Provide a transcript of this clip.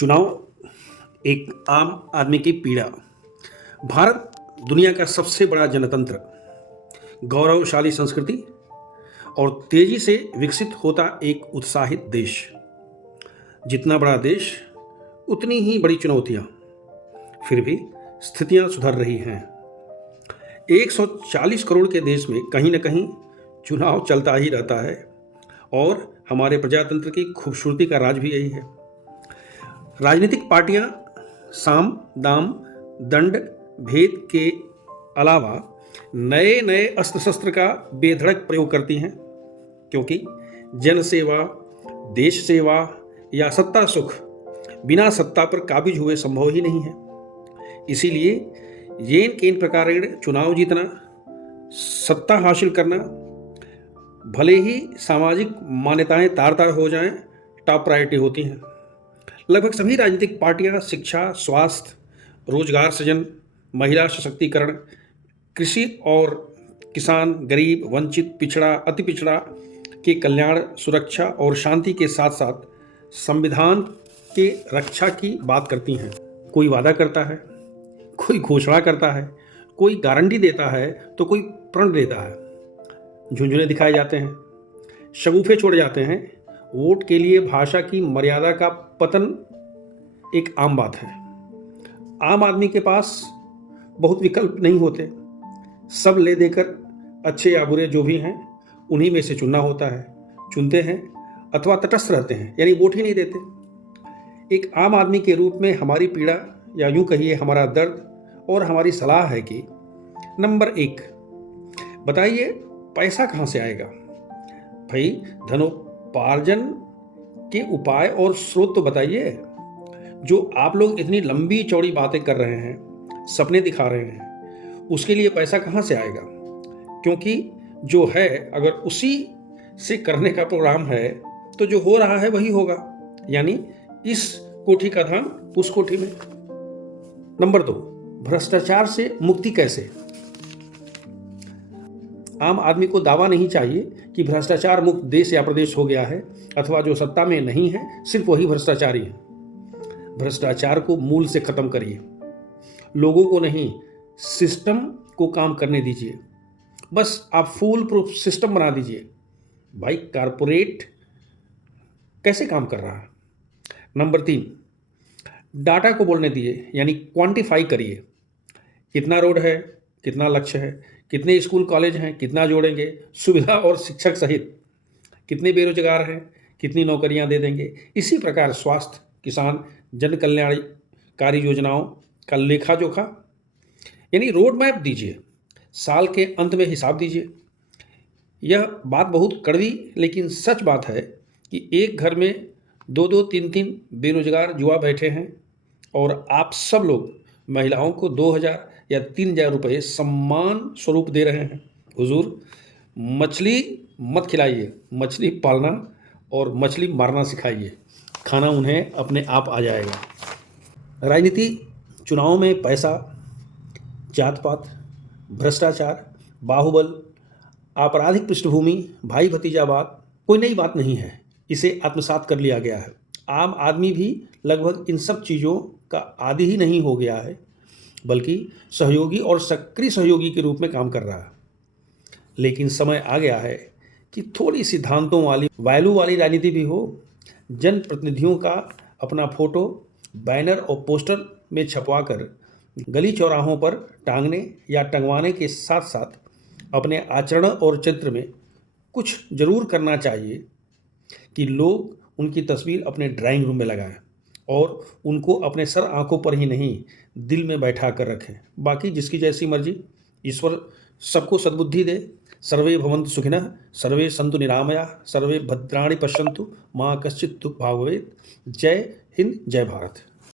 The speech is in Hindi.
चुनाव एक आम आदमी की पीड़ा। भारत दुनिया का सबसे बड़ा जनतंत्र, गौरवशाली संस्कृति और तेजी से विकसित होता एक उत्साहित देश। जितना बड़ा देश उतनी ही बड़ी चुनौतियां। फिर भी स्थितियां सुधर रही हैं। 140 करोड़ के देश में कहीं न कहीं चुनाव चलता ही रहता है और हमारे प्रजातंत्र की खूबसूरती का राज भी यही है। राजनीतिक पार्टियां साम दाम दंड भेद के अलावा नए नए अस्त्र शस्त्र का बेधड़क प्रयोग करती हैं, क्योंकि जन सेवा, देश सेवा या सत्ता सुख बिना सत्ता पर काबिज हुए संभव ही नहीं है। इसीलिए येन केन प्रकारेण चुनाव जीतना, सत्ता हासिल करना, भले ही सामाजिक मान्यताएं तार तार हो जाएं, टॉप प्रायोरिटी होती हैं। लगभग सभी राजनीतिक पार्टियां शिक्षा, स्वास्थ्य, रोजगार सृजन, महिला सशक्तिकरण, कृषि और किसान, गरीब, वंचित, पिछड़ा, अति पिछड़ा के कल्याण, सुरक्षा और शांति के साथ साथ संविधान के रक्षा की बात करती हैं। कोई वादा करता है, कोई घोषणा करता है, कोई गारंटी देता है तो कोई प्रण देता है। झुंझुने दिखाए जाते हैं, शगुफे छोड़े जाते हैं। वोट के लिए भाषा की मर्यादा का पतन एक आम बात है। आम आदमी के पास बहुत विकल्प नहीं होते। सब ले देकर अच्छे या बुरे जो भी हैं उन्हीं में से चुनना होता है। चुनते हैं अथवा तटस्थ रहते हैं, यानी वोट ही नहीं देते। एक आम आदमी के रूप में हमारी पीड़ा या यूं कहिए हमारा दर्द और हमारी सलाह है कि नंबर 1, बताइए पैसा कहाँ से आएगा? भाई, धनोपार्जन के उपाय और स्रोत तो बताइए। जो आप लोग इतनी लंबी चौड़ी बातें कर रहे हैं, सपने दिखा रहे हैं, उसके लिए पैसा कहाँ से आएगा? क्योंकि जो है अगर उसी से करने का प्रोग्राम है तो जो हो रहा है वही होगा, यानी इस कोठी का धान उस कोठी में। नंबर 2, भ्रष्टाचार से मुक्ति कैसे? आम आदमी को दावा नहीं चाहिए कि भ्रष्टाचार मुक्त देश या प्रदेश हो गया है, अथवा जो सत्ता में नहीं है सिर्फ वही भ्रष्टाचारी है। भ्रष्टाचार को मूल से खत्म करिए। लोगों को नहीं, सिस्टम को काम करने दीजिए। बस आप फूल प्रूफ सिस्टम बना दीजिए। भाई, कारपोरेट कैसे काम कर रहा है? नंबर 3, डाटा को बोलने दिए, यानी क्वांटिफाई करिए। कितना रोड है, कितना लक्ष्य है, कितने स्कूल कॉलेज हैं, कितना जोड़ेंगे, सुविधा और शिक्षक सहित कितने बेरोजगार हैं, कितनी नौकरियां दे देंगे। इसी प्रकार स्वास्थ्य, किसान, जन कल्याणकारी योजनाओं का लेखा जोखा, यानी रोड मैप दीजिए। साल के अंत में हिसाब दीजिए। यह बात बहुत कड़वी लेकिन सच बात है कि एक घर में 2-2, 3-3 बेरोजगार युवा बैठे हैं और आप सब लोग महिलाओं को 2,000 या 3,000 रुपये सम्मान स्वरूप दे रहे हैं। हुजूर, मछली मत खिलाइए, मछली पालना और मछली मारना सिखाइए। खाना उन्हें अपने आप आ जाएगा। राजनीति, चुनाव में पैसा, जात पात, भ्रष्टाचार, बाहुबल, आपराधिक पृष्ठभूमि, भाई भतीजावाद कोई नई बात नहीं है। इसे आत्मसात कर लिया गया है। आम आदमी भी लगभग इन सब चीज़ों का आदी ही नहीं हो गया है, बल्कि सहयोगी और सक्रिय सहयोगी के रूप में काम कर रहा है। लेकिन समय आ गया है कि थोड़ी सिद्धांतों वाली, वैल्यू वाली राजनीति भी हो। जनप्रतिनिधियों का अपना फोटो बैनर और पोस्टर में छपवा कर गली चौराहों पर टांगने या टंगवाने के साथ साथ अपने आचरण और चित्र में कुछ जरूर करना चाहिए कि लोग उनकी तस्वीर अपने ड्राइंग रूम में लगाएं और उनको अपने सर आंखों पर ही नहीं, दिल में बैठा कर रखें। बाकी जिसकी जैसी मर्जी। ईश्वर सबको सद्बुद्धि दे। सर्वे भवन्तु सुखिनः, सर्वे सन्तु निरामया, सर्वे भद्राणि पश्यन्तु, मां कश्चित् दुःख भाग् भवेत्। जय हिंद, जय भारत।